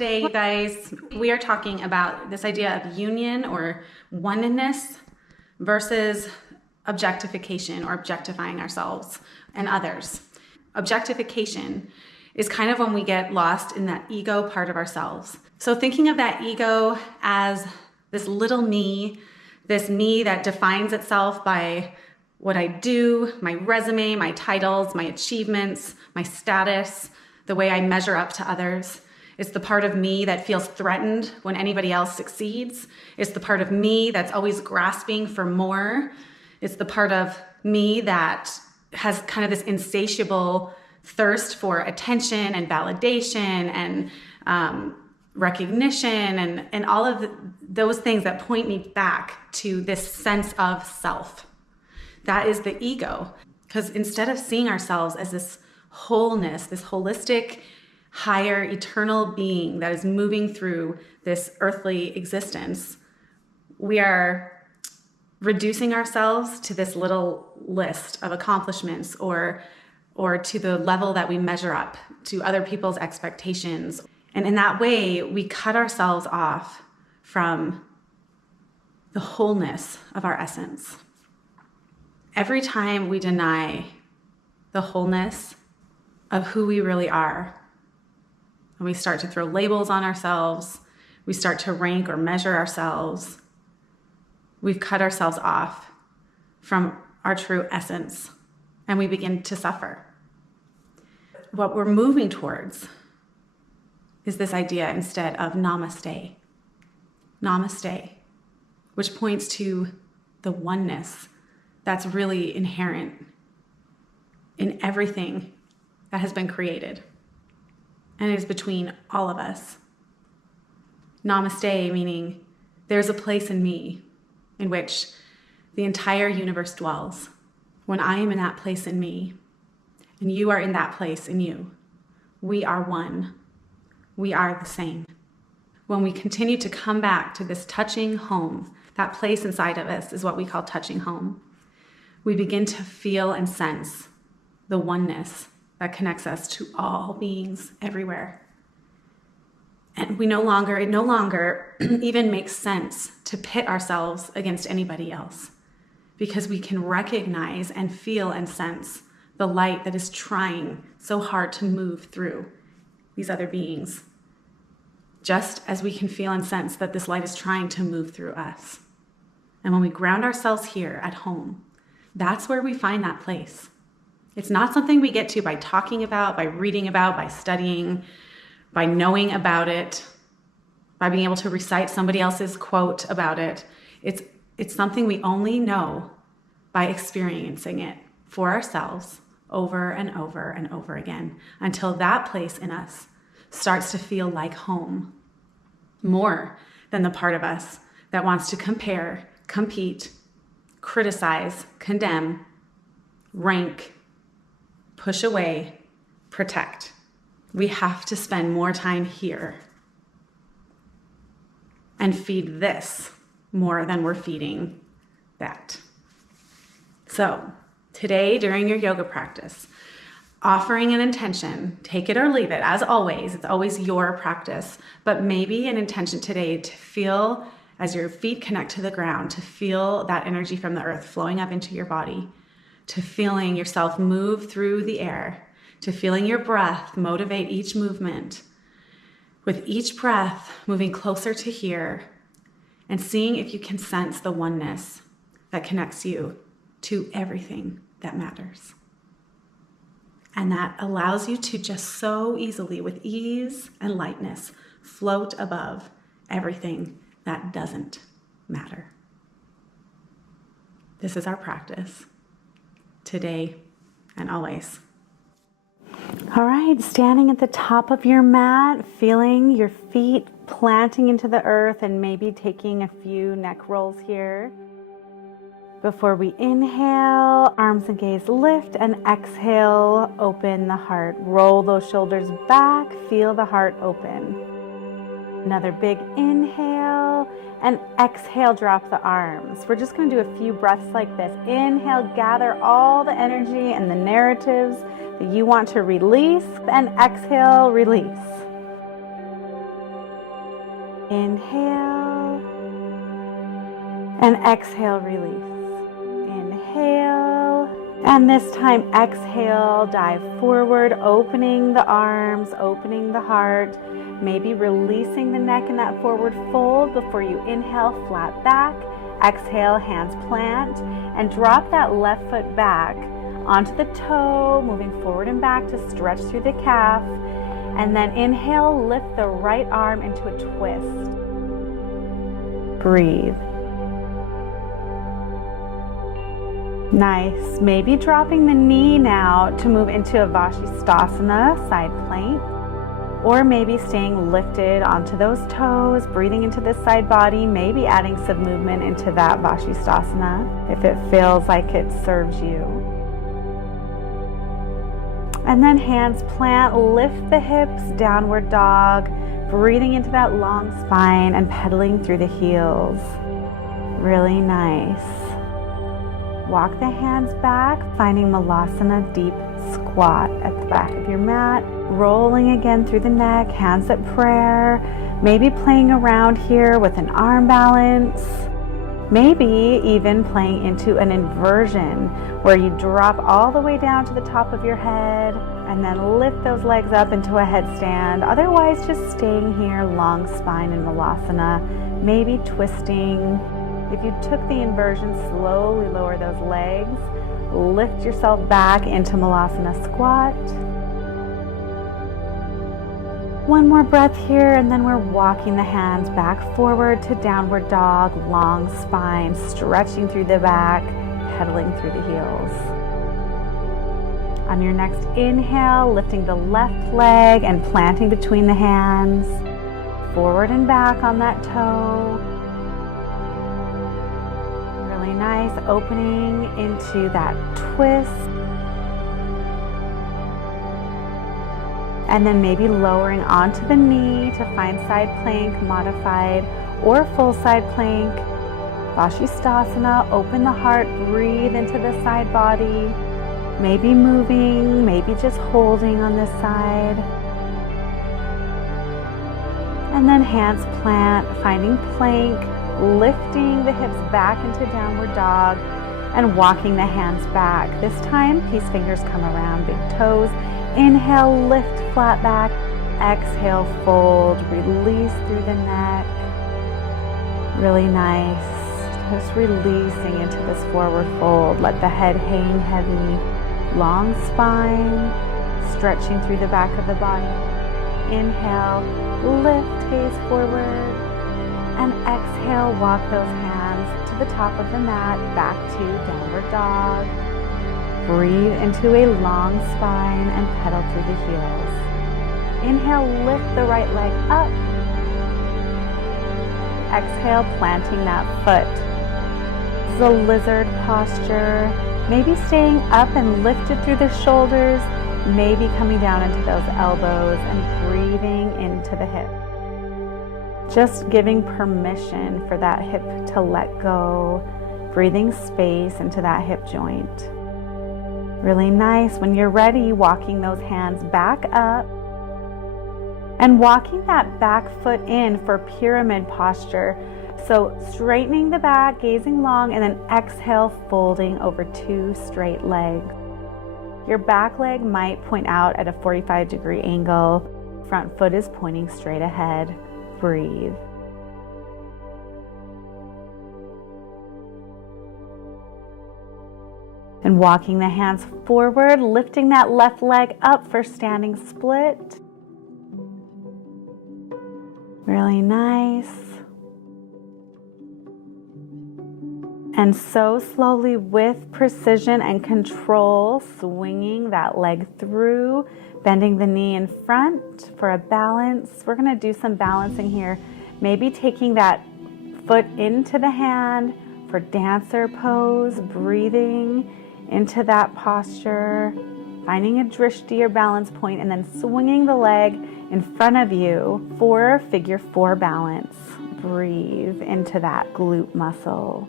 today, you guys. We are talking about this idea of union or oneness versus objectification or objectifying ourselves and others. Objectification is kind of when we get lost in that ego part of ourselves. So thinking of that ego as this little me, this me that defines itself by what I do, my resume, my titles, my achievements, my status, the way I measure up to others. It's the part of me that feels threatened when anybody else succeeds. It's the part of me that's always grasping for more. It's the part of me that has kind of this insatiable thirst for attention and validation and recognition and all of those things that point me back to this sense of self. That is the ego. Because instead of seeing ourselves as this wholeness, this holistic, higher, eternal being that is moving through this earthly existence, we are reducing ourselves to this little list of accomplishments or to the level that we measure up to other people's expectations. And in that way, we cut ourselves off from the wholeness of our essence. Every time we deny the wholeness of who we really are, and we start to throw labels on ourselves, we start to rank or measure ourselves, we've cut ourselves off from our true essence, and we begin to suffer. What we're moving towards is this idea instead of namaste. Namaste, which points to the oneness that's really inherent in everything that has been created and is between all of us. Namaste meaning there's a place in me in which the entire universe dwells. When I am in that place in me, and you are in that place in you, we are one. We are the same. When we continue to come back to this touching home, that place inside of us is what we call touching home. We begin to feel and sense the oneness that connects us to all beings everywhere. And it no longer even makes sense to pit ourselves against anybody else, because we can recognize and feel and sense the light that is trying so hard to move through these other beings, just as we can feel and sense that this light is trying to move through us. And when we ground ourselves here at home, that's where we find that place. It's not something we get to by talking about, by reading about, by studying, by knowing about it, by being able to recite somebody else's quote about it. It's something we only know by experiencing it for ourselves over and over and over again until that place in us starts to feel like home, more than the part of us that wants to compare, compete, criticize, condemn, rank, push away, protect. We have to spend more time here and feed this more than we're feeding that. So today, during your yoga practice, offering an intention, take it or leave it, as always, it's always your practice, but maybe an intention today to feel, as your feet connect to the ground, to feel that energy from the earth flowing up into your body, to feeling yourself move through the air, to feeling your breath motivate each movement. With each breath, moving closer to here and seeing if you can sense the oneness that connects you to everything that matters. And that allows you to just so easily, with ease and lightness, float above everything that doesn't matter. This is our practice, today and always. All right, standing at the top of your mat, feeling your feet planting into the earth and maybe taking a few neck rolls here. Before we inhale, arms and gaze lift, and exhale, open the heart. Roll those shoulders back, feel the heart open. Another big inhale, and exhale, drop the arms. We're just going to do a few breaths like this. Inhale, gather all the energy and the narratives that you want to release, and exhale, release. Inhale and exhale, release. Inhale, and this time exhale, dive forward, opening the arms, opening the heart, maybe releasing the neck in that forward fold before you inhale, flat back. Exhale, hands plant, and drop that left foot back onto the toe, moving forward and back to stretch through the calf. And then inhale, lift the right arm into a twist. Breathe. Nice. Maybe dropping the knee now to move into a Vashisthasana, side plank. Or maybe staying lifted onto those toes, breathing into this side body, maybe adding some movement into that Vashisthasana if it feels like it serves you. And then hands plant, lift the hips, downward dog, breathing into that long spine and pedaling through the heels. Really nice. Walk the hands back, finding Malasana, deep squat at the back of your mat. Rolling again through the neck, hands at prayer. Maybe playing around here with an arm balance. Maybe even playing into an inversion where you drop all the way down to the top of your head and then lift those legs up into a headstand. Otherwise, just staying here, long spine in Malasana, maybe twisting. If you took the inversion, slowly lower those legs. Lift yourself back into Malasana squat. One more breath here, and then we're walking the hands back forward to downward dog, long spine, stretching through the back, pedaling through the heels. On your next inhale, lifting the left leg and planting between the hands, forward and back on that toe. Really nice, opening into that twist. And then maybe lowering onto the knee to find side plank, modified, or full side plank. Vashisthasana, open the heart, breathe into the side body. Maybe moving, maybe just holding on this side. And then hands plant, finding plank, lifting the hips back into downward dog, and walking the hands back. This time, peace fingers come around, big toes. Inhale, lift flat back. Exhale, fold, release through the neck. Really nice. Just releasing into this forward fold. Let the head hang heavy. Long spine, stretching through the back of the body. Inhale, lift, gaze forward. And exhale, walk those hands to the top of the mat, back to downward dog. Breathe into a long spine and pedal through the heels. Inhale, lift the right leg up. Exhale, planting that foot. This is a lizard posture. Maybe staying up and lifted through the shoulders. Maybe coming down into those elbows and breathing into the hip. Just giving permission for that hip to let go. Breathing space into that hip joint. Really nice. When you're ready, walking those hands back up and walking that back foot in for pyramid posture. So straightening the back, gazing long, and then exhale, folding over two straight legs. Your back leg might point out at a 45-degree angle. Front foot is pointing straight ahead. Breathe. And walking the hands forward, lifting that left leg up for standing split. Really nice. And so slowly with precision and control, swinging that leg through, bending the knee in front for a balance. We're going to do some balancing here. Maybe taking that foot into the hand for dancer pose, breathing into that posture, finding a drishti or balance point, and then swinging the leg in front of you for figure four balance. Breathe into that glute muscle.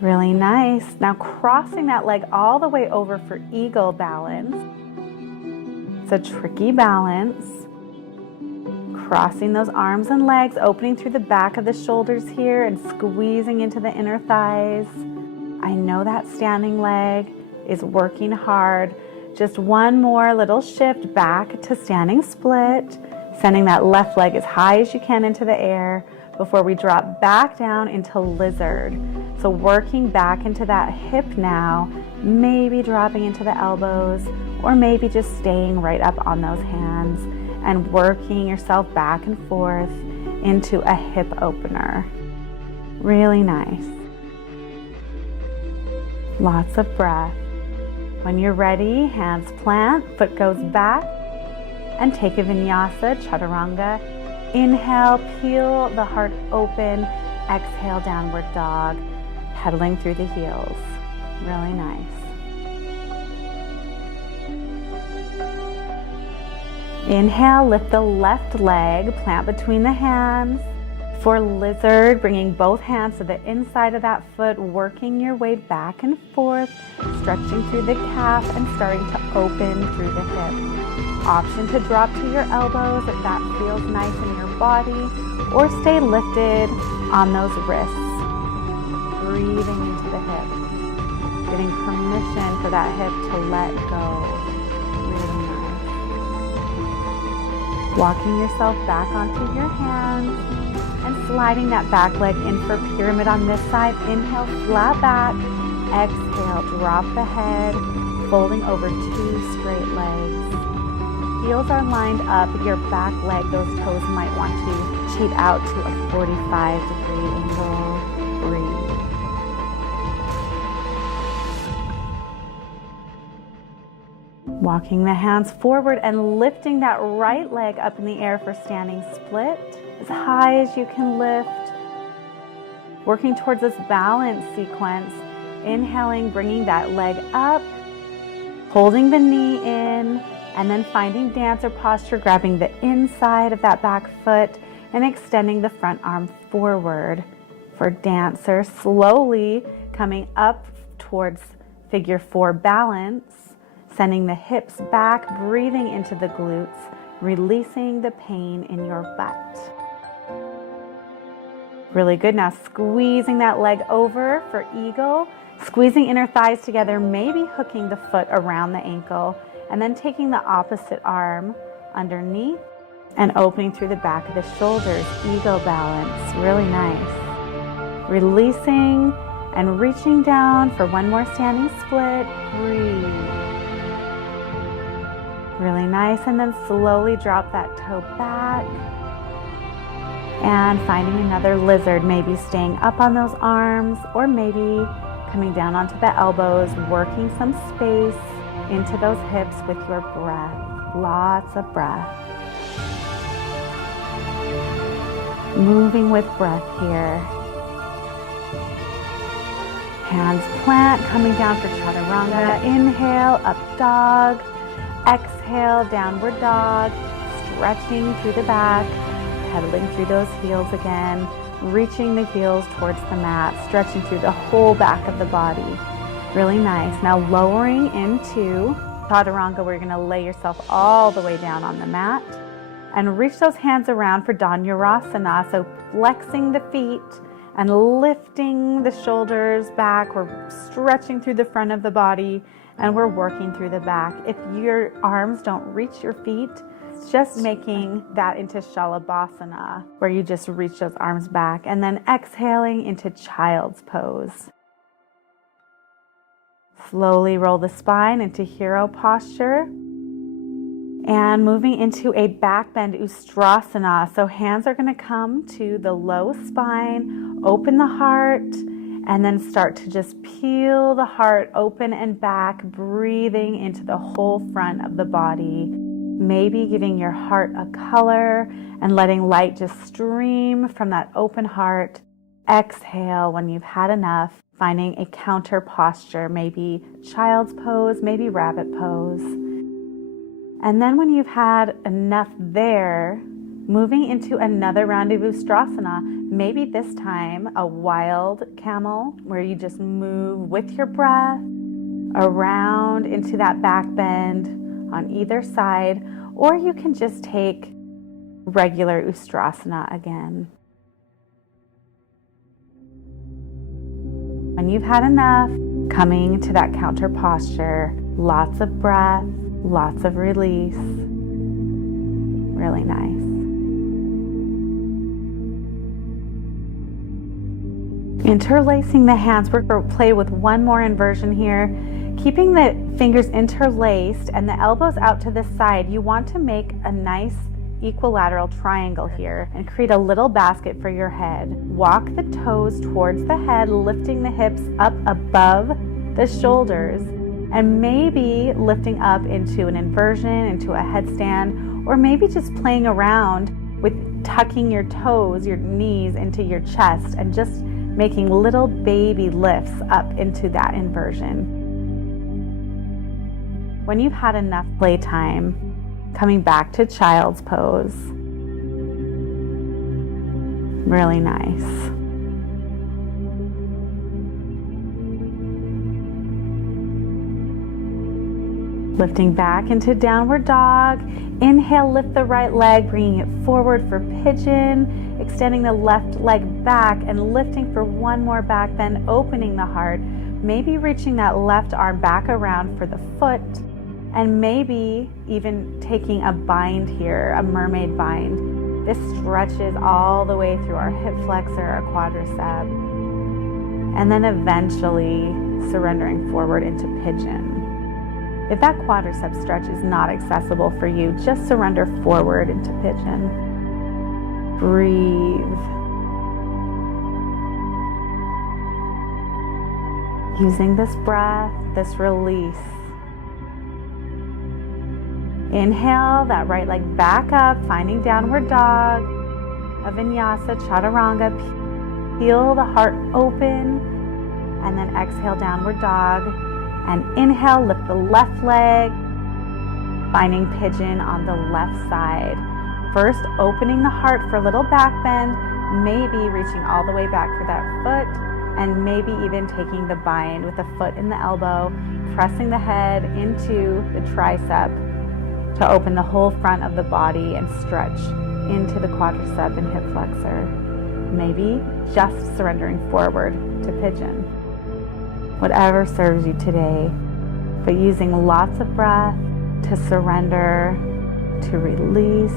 Really nice. Now crossing that leg all the way over for eagle balance. It's a tricky balance. crossing those arms and legs, opening through the back of the shoulders here and squeezing into the inner thighs. I know that standing leg is working hard. Just one more little shift back to standing split, sending that left leg as high as you can into the air before we drop back down into lizard. So working back into that hip now, maybe dropping into the elbows, or maybe just staying right up on those hands and working yourself back and forth into a hip opener. Really nice. Lots of breath. When you're ready, hands plant, foot goes back, and take a vinyasa, chaturanga. Inhale, peel the heart open. Exhale, downward dog, pedaling through the heels. Really nice. Inhale, lift the left leg, plant between the hands. For lizard, bringing both hands to the inside of that foot, working your way back and forth, stretching through the calf and starting to open through the hip. Option to drop to your elbows if that feels nice in your body, or stay lifted on those wrists. Breathing into the hip, getting permission for that hip to let go. Really nice. Walking yourself back onto your hands and sliding that back leg in for pyramid on this side. Inhale, flat back. Exhale, drop the head, folding over two straight legs. Heels are lined up. Your back leg, those toes might want to cheat out to a 45-degree angle. Breathe. Walking the hands forward and lifting that right leg up in the air for standing split. As high as you can lift. Working towards this balance sequence. Inhaling, bringing that leg up. Holding the knee in. And then finding dancer posture, grabbing the inside of that back foot and extending the front arm forward. For dancer, slowly coming up towards figure 4 balance. Sending the hips back, breathing into the glutes. Releasing the pain in your butt. Really good. Now squeezing that leg over for eagle, squeezing inner thighs together, maybe hooking the foot around the ankle, and then taking the opposite arm underneath and opening through the back of the shoulders. Eagle balance. Really nice. Releasing and reaching down for one more standing split. Breathe. Really nice. And then slowly drop that toe back. And finding another lizard, maybe staying up on those arms or maybe coming down onto the elbows, working some space into those hips with your breath. Lots of breath. Moving with breath here. Hands plant, coming down for chaturanga. Inhale, up dog. Exhale, downward dog. Stretching through the back. Pedaling through those heels again, reaching the heels towards the mat, stretching through the whole back of the body. Really nice. Now lowering into chaturanga, where you're going to lay yourself all the way down on the mat and reach those hands around for dhanurasana. So flexing the feet and lifting the shoulders back. We're stretching through the front of the body and we're working through the back. If your arms don't reach your feet, just making that into shalabhasana, where you just reach those arms back, and then exhaling into child's pose. Slowly roll the spine into hero posture and moving into a back bend ustrasana. So hands are going to come to the low spine, open the heart, and then start to just peel the heart open and back, breathing into the whole front of the body. Maybe giving your heart a color and letting light just stream from that open heart. Exhale when you've had enough, finding a counter posture, maybe child's pose, maybe rabbit pose. And then when you've had enough there, moving into another round of ustrasana, maybe this time a wild camel, where you just move with your breath around into that back bend on either side, or you can just take regular Ustrasana again. When you've had enough, coming to that counter posture, lots of breath, lots of release. Really nice. Interlacing the hands, we're going to play with one more inversion here. Keeping the fingers interlaced and the elbows out to the side, you want to make a nice equilateral triangle here and create a little basket for your head. Walk the toes towards the head, lifting the hips up above the shoulders, and maybe lifting up into an inversion, into a headstand, or maybe just playing around with tucking your toes, your knees into your chest and just making little baby lifts up into that inversion. When you've had enough playtime, coming back to child's pose. Really nice. Lifting back into downward dog. Inhale, lift the right leg, bringing it forward for pigeon, extending the left leg back and lifting for one more back bend, opening the heart, maybe reaching that left arm back around for the foot, and maybe even taking a bind here, a mermaid bind. This stretches all the way through our hip flexor, our quadricep, and then eventually surrendering forward into pigeon. If that quadricep stretch is not accessible for you, just surrender forward into pigeon. Breathe. Using this breath, this release. Inhale, that right leg back up, finding downward dog, a vinyasa, chaturanga. Feel the heart open, and then exhale, downward dog. And inhale, lift the left leg, finding pigeon on the left side. First, opening the heart for a little back bend, maybe reaching all the way back for that foot, and maybe even taking the bind with the foot in the elbow, pressing the head into the tricep to open the whole front of the body and stretch into the quadricep and hip flexor. Maybe just surrendering forward to pigeon. Whatever serves you today, but using lots of breath to surrender, to release,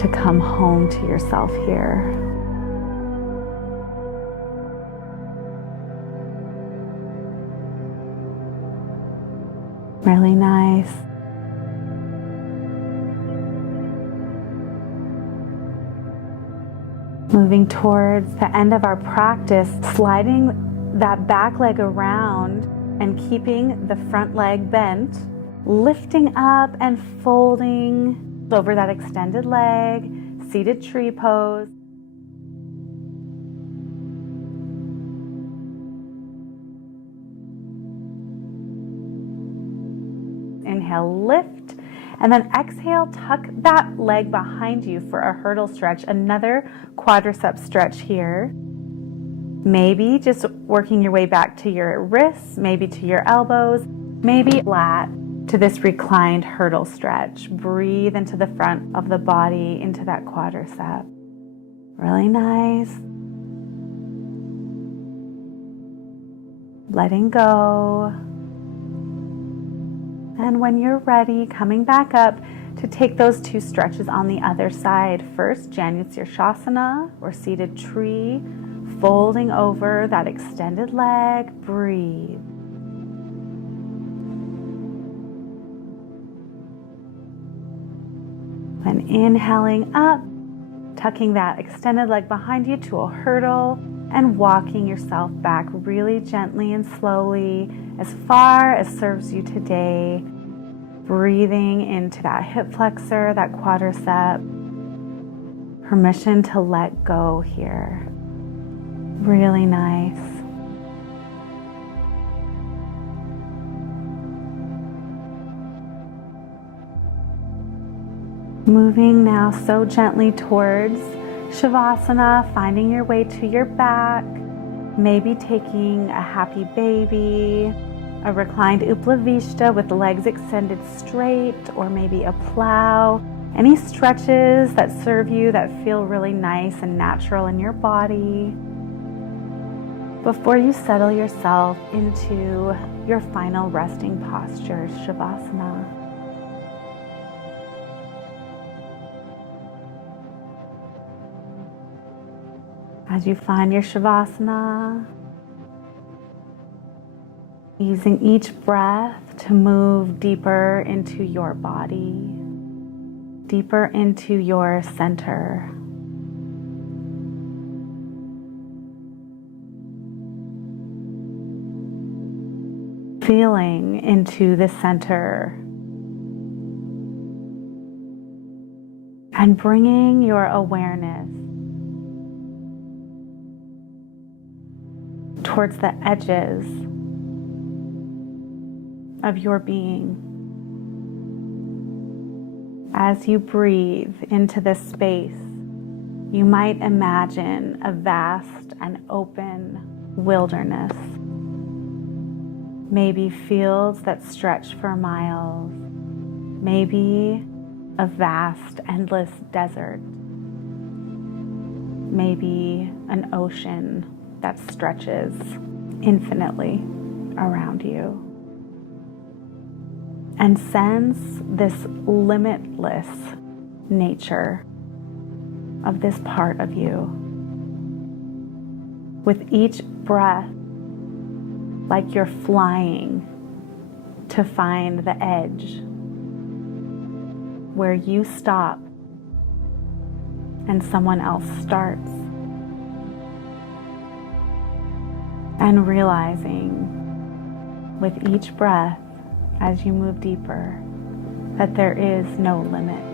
to come home to yourself here. Really nice. Moving towards the end of our practice, sliding that back leg around and keeping the front leg bent, lifting up and folding over that extended leg, seated tree pose. Inhale, lift, and then exhale, tuck that leg behind you for a hurdle stretch, another quadricep stretch here. Maybe just working your way back to your wrists, maybe to your elbows, maybe flat to this reclined hurdle stretch. Breathe into the front of the body, into that quadricep. Really nice. Letting go. And when you're ready, coming back up to take those two stretches on the other side. First, Janushirshasana, or seated tree, folding over that extended leg. Breathe. And inhaling up, tucking that extended leg behind you to a hurdle and walking yourself back really gently and slowly as far as serves you today. Breathing into that hip flexor, that quadricep. Permission to let go here. Really nice. Moving now so gently towards Shavasana, finding your way to your back, maybe taking a happy baby, a reclined Uplavishta with the legs extended straight, or maybe a plow, Any stretches that serve you, that feel really nice and natural in your body, before you settle yourself into your final resting posture, Shavasana. As you find your Shavasana, using each breath to move deeper into your body, deeper into your center. Feeling into the center and bringing your awareness towards the edges of your being. As you breathe into this space, you might imagine a vast and open wilderness. Maybe fields that stretch for miles. Maybe a vast, endless desert. Maybe an ocean that stretches infinitely around you. And sense this limitless nature of this part of you. With each breath, like you're flying to find the edge where you stop and someone else starts. And realizing with each breath, as you move deeper, that there is no limit.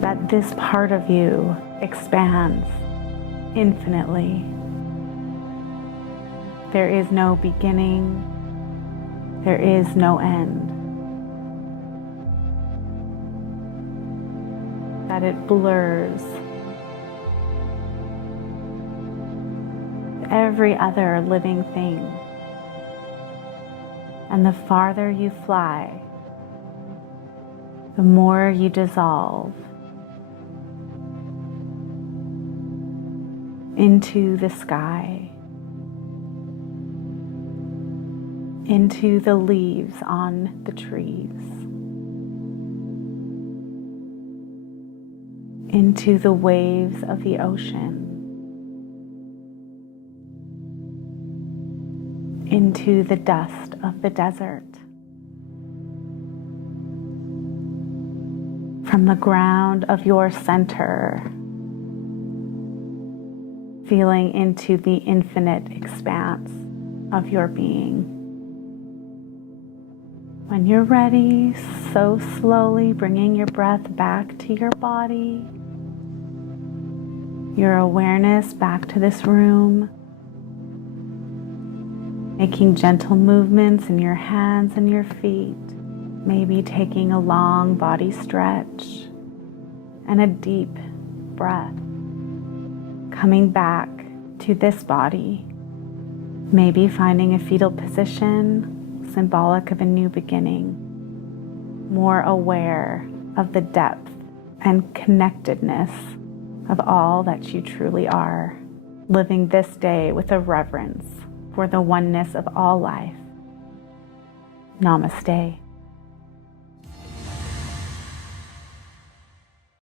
That this part of you expands infinitely. There is no beginning. There is no end. That it blurs every other living thing. And the farther you fly, the more you dissolve into the sky, into the leaves on the trees, into the waves of the ocean, into the dust of the desert. From the ground of your center, feeling into the infinite expanse of your being. When you're ready, so slowly bringing your breath back to your body, your awareness back to this room, making gentle movements in your hands and your feet, maybe taking a long body stretch and a deep breath, coming back to this body, maybe finding a fetal position, symbolic of a new beginning, more aware of the depth and connectedness of all that you truly are, living this day with a reverence for the oneness of all life. Namaste.